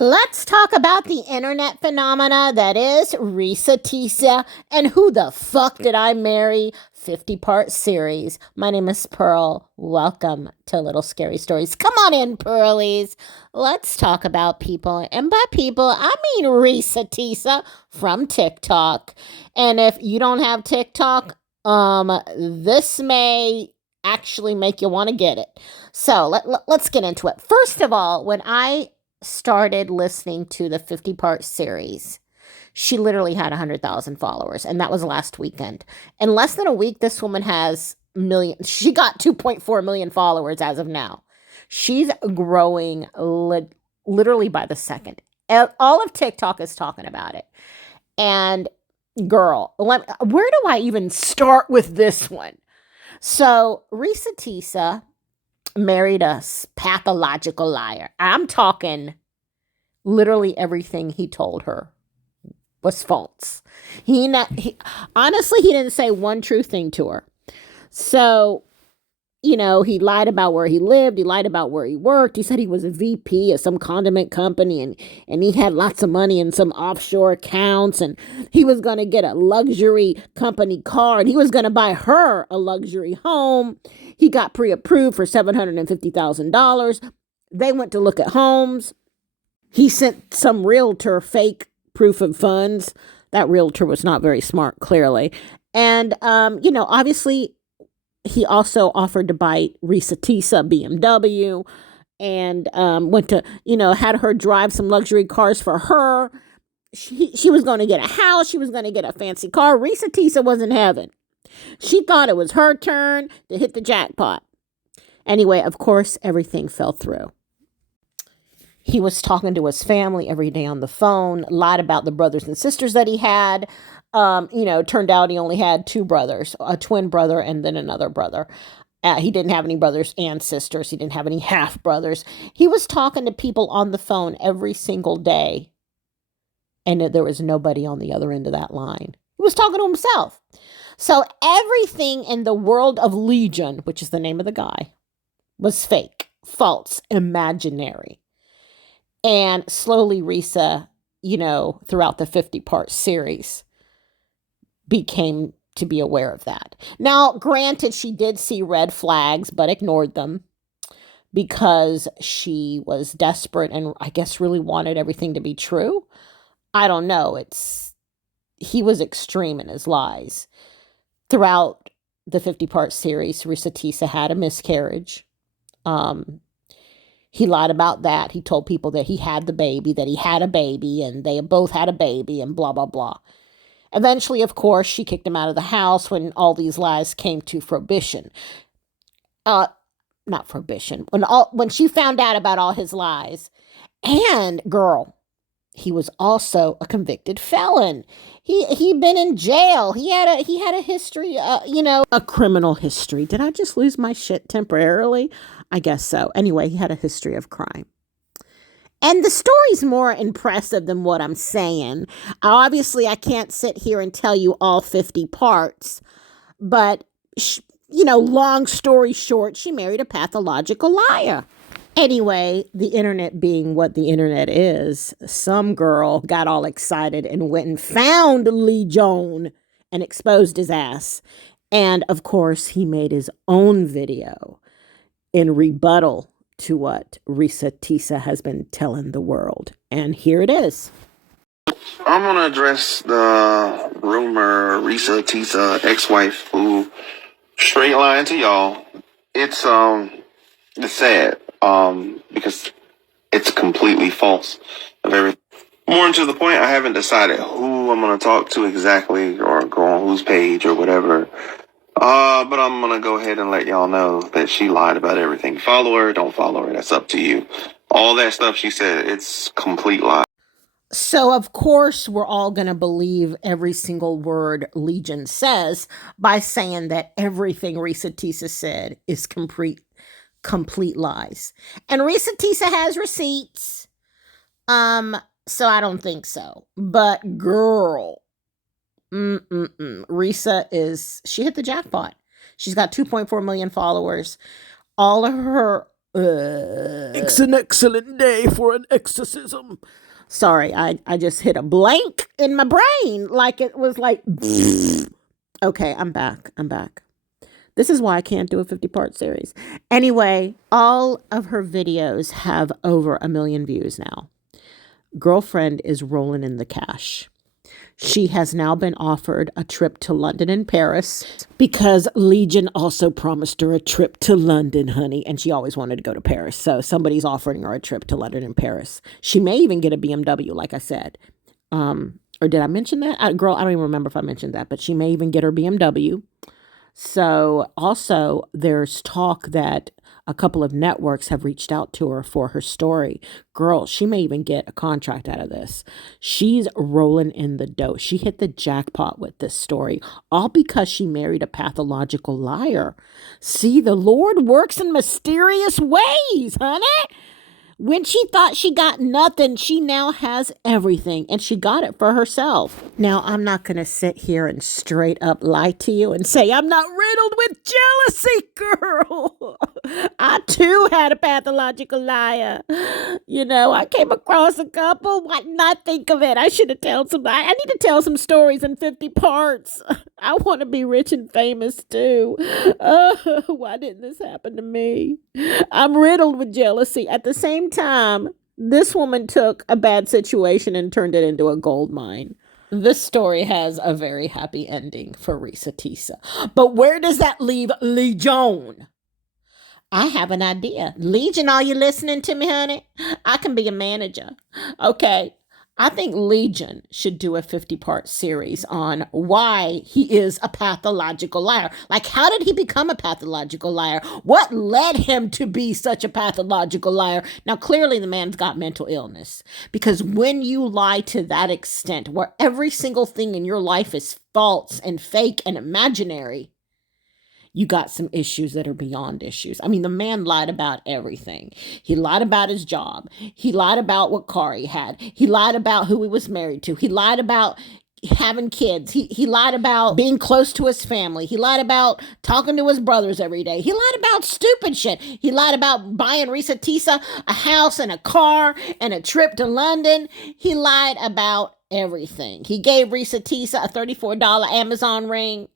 Let's talk about the internet phenomena that is Reesa Teesa and Who the Fuck Did I Marry 50-part series. My name is Pearl. Welcome to Little Scary Stories. Come on in, Pearlies. Let's talk about people. And by people, I mean Reesa Teesa from TikTok. And if you don't have TikTok, this may actually make you want to get it. So let's get into it. First of all, when I started listening to the 50-part series, she literally had 100,000 followers, and that was last weekend. In less than a week, this woman has millions. She got 2.4 million followers as of now. She's growing literally by the second. All of TikTok is talking about it. And girl, where do I even start with this one? So, Reesa Teesa married a pathological liar. I'm talking literally everything he told her was false. Honestly, he didn't say one true thing to her. So, he lied about where he lived. He lied about where he worked. He said he was a VP of some condiment company and he had lots of money in some offshore accounts and he was going to get a luxury company car and he was going to buy her a luxury home. He got pre-approved for $750,000. They went to look at homes. He sent some realtor fake proof of funds. That realtor was not very smart, clearly. And, obviously, he also offered to buy Reesa Teesa BMW and went to, had her drive some luxury cars for her. She was going to get a house. She was going to get a fancy car. Reesa Teesa was in heaven. She thought it was her turn to hit the jackpot. Anyway, of course, everything fell through. He was talking to his family every day on the phone, lied about the brothers and sisters that he had. Turned out he only had two brothers, a twin brother and then another brother. He didn't have any brothers and sisters. He didn't have any half brothers. He was talking to people on the phone every single day. And there was nobody on the other end of that line. He was talking to himself. So everything in the world of Legion, which is the name of the guy, was fake, false, imaginary. And slowly Reesa, throughout the 50-part series, became to be aware of that. Now, granted, she did see red flags, but ignored them because she was desperate and I guess really wanted everything to be true. I don't know. He was extreme in his lies. Throughout the 50-part series, Reesa Teesa had a miscarriage. He lied about that. He told people that he had a baby, and they both had a baby, and blah, blah, blah. Eventually, of course, she kicked him out of the house when all these lies came to fruition. Not fruition. When she found out about all his lies. And, girl, he was also a convicted felon. He'd been in jail. He had a history, a criminal history. Did I just lose my shit temporarily? I guess so. Anyway, he had a history of crime. And the story's more impressive than what I'm saying. Obviously, I can't sit here and tell you all 50 parts, but, long story short, she married a pathological liar. Anyway, the internet being what the internet is, some girl got all excited and went and found Lee Joan and exposed his ass. And, of course, he made his own video in rebuttal to what Reesa Teesa has been telling the world. And here it is. I'm going to address the rumor Reesa Teesa ex-wife who straight lying to y'all. It's sad because it's completely false of everything. More to the point, I haven't decided who I'm going to talk to exactly or go on whose page or whatever. But I'm going to go ahead and let y'all know that she lied about everything. Follow her, don't follow her. That's up to you. All that stuff she said, it's complete lie. So, of course, we're all going to believe every single word Legion says by saying that everything Reesa Teesa said is complete lies. And Reesa Teesa has receipts. So I don't think so. But girl, Reesa she hit the jackpot. She's got 2.4 million followers. All of her It's an excellent day for an exorcism. Sorry, I just hit a blank in my brain. Like it was like, okay, I'm back. This is why I can't do a 50-part series. Anyway, all of her videos have over 1 million views now. Girlfriend is rolling in the cash. She has now been offered a trip to London and Paris because Legion also promised her a trip to London, honey. And she always wanted to go to Paris. So somebody's offering her a trip to London and Paris. She may even get a BMW, like I said. Or did I mention that? Girl, I don't even remember if I mentioned that. But she may even get her BMW. So also there's talk that a couple of networks have reached out to her for her story. Girl, she may even get a contract out of this. She's rolling in the dough. She hit the jackpot with this story, all because she married a pathological liar. See, the Lord works in mysterious ways, honey. When she thought she got nothing, she now has everything, and she got it for herself. Now, I'm not going to sit here and straight up lie to you and say I'm not riddled with jealousy, girl. I too had a pathological liar. You know, I came across a couple. Why not think of it? I should have told some. I need to tell some stories in 50 parts. I want to be rich and famous too. Why didn't this happen to me? I'm riddled with jealousy. At the same time, this woman took a bad situation and turned it into a gold mine. This story has a very happy ending for Reesa Teesa. But where does that leave Legion? I have an idea. Legion, are you listening to me, honey? I can be a manager. Okay. I think Legion should do a 50-part series on why he is a pathological liar. Like, how did he become a pathological liar? What led him to be such a pathological liar? Now, clearly the man's got mental illness, because when you lie to that extent, where every single thing in your life is false and fake and imaginary, you got some issues that are beyond issues. I mean, the man lied about everything. He lied about his job. He lied about what car he had. He lied about who he was married to. He lied about having kids. He lied about being close to his family. He lied about talking to his brothers every day. He lied about stupid shit. He lied about buying Reesa Teesa a house and a car and a trip to London. He lied about everything. He gave Reesa Teesa a $34 Amazon ring.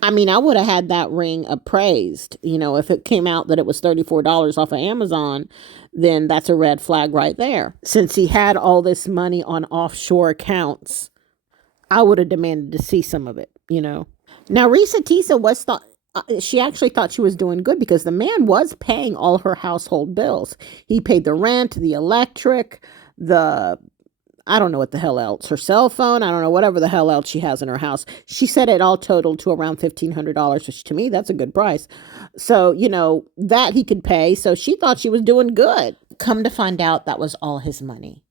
I mean, I would have had that ring appraised. You know, if it came out that it was $34 off of Amazon, then that's a red flag right there. Since he had all this money on offshore accounts, I would have demanded to see some of it, you know. Now, Reesa Teesa she actually thought she was doing good because the man was paying all her household bills. He paid the rent, the electric, I don't know what the hell else, her cell phone, I don't know, whatever the hell else she has in her house. She said it all totaled to around $1,500, which to me, that's a good price. So, you know, that he could pay. So she thought she was doing good. Come to find out, that was all his money.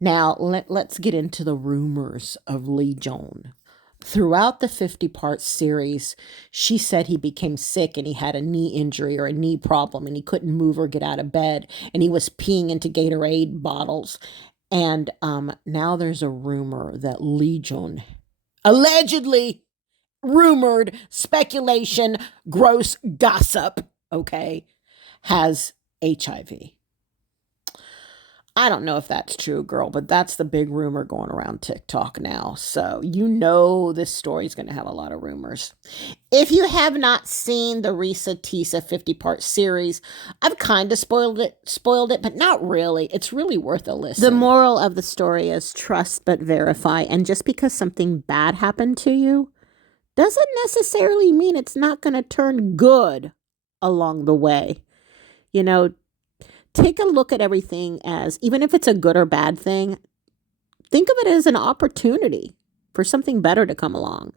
Now, let's get into the rumors of Legion. Throughout the 50-part series, she said he became sick and he had a knee injury or a knee problem and he couldn't move or get out of bed and he was peeing into Gatorade bottles. And now there's a rumor that Legion, allegedly, rumored, speculation, gross gossip, okay, has HIV. I don't know if that's true, girl, but that's the big rumor going around TikTok now. So you know this story's going to have a lot of rumors. If you have not seen the Reesa Teesa 50-part series, I've kind of spoiled it, but not really. It's really worth a listen. The moral of the story is trust but verify. And just because something bad happened to you doesn't necessarily mean it's not going to turn good along the way. You know, take a look at everything as, even if it's a good or bad thing, think of it as an opportunity for something better to come along.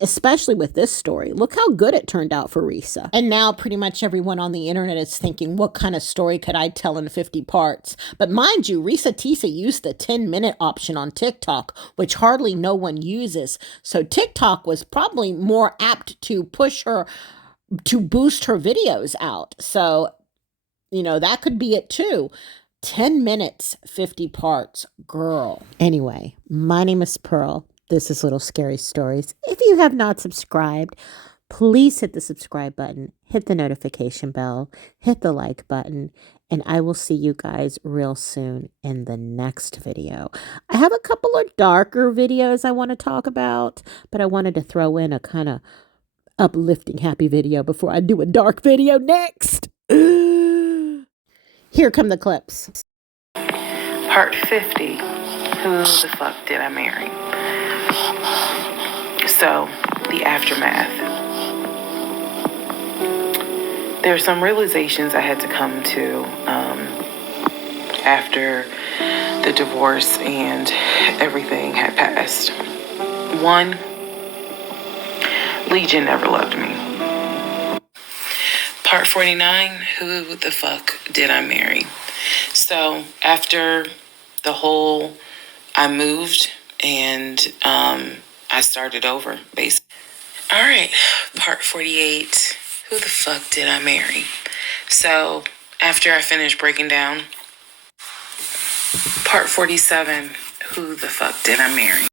Especially with this story. Look how good it turned out for Reesa. And now pretty much everyone on the internet is thinking, what kind of story could I tell in 50 parts? But mind you, Reesa Teesa used the 10-minute option on TikTok, which hardly no one uses. So TikTok was probably more apt to push her, to boost her videos out. So, you know, that could be it too. 10 minutes, 50 parts, girl. Anyway, my name is Pearl. This is Little Scary Stories. If you have not subscribed, Please hit the subscribe button, hit the notification bell, hit the like button, and I will see you guys real soon in the next video. I have a couple of darker videos I want to talk about, but I wanted to throw in a kind of uplifting, happy video before I do a dark video next. Here come the clips. Part 50, who the fuck did I marry? So, the aftermath. There are some realizations I had to come to after the divorce and everything had passed. One, Legion never loved me. Part 49, who the fuck did I marry? So after the whole, I moved and I started over, basically. All right, part 48, who the fuck did I marry? So after I finished breaking down, part 47, who the fuck did I marry?